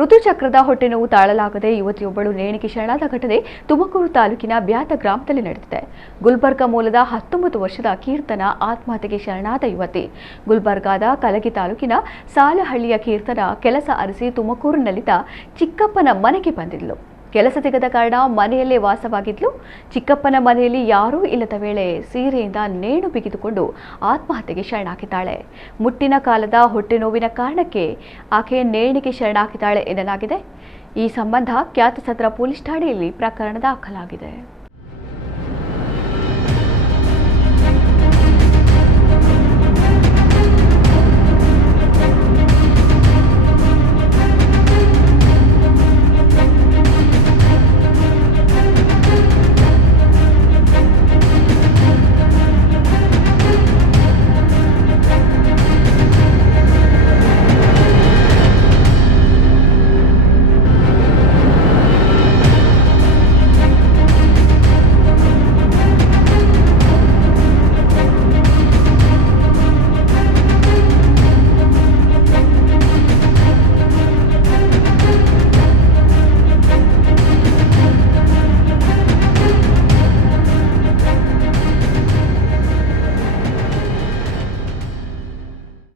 ಋತುಚಕ್ರದ ಹೊಟ್ಟೆನೋವು ತಾಳಲಾಗದೆ ಯುವತಿಯೊಬ್ಬಳು ನೇಣಿಗೆ ಶರಣಾದ ಘಟನೆ ತುಮಕೂರು ತಾಲೂಕಿನ ಬ್ಯಾತ ಗ್ರಾಮದಲ್ಲಿ ನಡೆದಿದೆ. ಗುಲ್ಬರ್ಗಾ ಮೂಲದ 19 ವರ್ಷದ ಕೀರ್ತನ ಆತ್ಮಹತ್ಯೆಗೆ ಶರಣಾದ ಯುವತಿ. ಗುಲ್ಬರ್ಗಾದ ಕಲಗಿ ತಾಲೂಕಿನ ಸಾಲಹಳ್ಳಿಯ ಕೀರ್ತನ ಕೆಲಸ ಅರಸಿ ತುಮಕೂರಿನಲ್ಲಿದ್ದ ಚಿಕ್ಕಪ್ಪನ ಮನೆಗೆ ಬಂದಿದ್ಲು. ಕೆಲಸ ಸಿಗದ ಕಾರಣ ಮನೆಯಲ್ಲೇ ವಾಸವಾಗಿದ್ಲು. ಚಿಕ್ಕಪ್ಪನ ಮನೆಯಲ್ಲಿ ಯಾರೂ ಇಲ್ಲದ ವೇಳೆ ಸೀರೆಯಿಂದ ನೇಣು ಬಿಗಿದುಕೊಂಡು ಆತ್ಮಹತ್ಯೆಗೆ ಶರಣಾಗಿದ್ದಾಳೆ. ಮುಟ್ಟಿನ ಕಾಲದ ಹೊಟ್ಟೆ ನೋವಿನ ಕಾರಣಕ್ಕೆ ಆಕೆ ನೇಣಿಗೆ ಶರಣಾಗಿದ್ದಾಳೆ ಎನ್ನಲಾಗಿದೆ. ಈ ಸಂಬಂಧ ಖ್ಯಾತಸತ್ರ ಪೊಲೀಸ್ ಠಾಣೆಯಲ್ಲಿ ಪ್ರಕರಣ ದಾಖಲಾಗಿದೆ.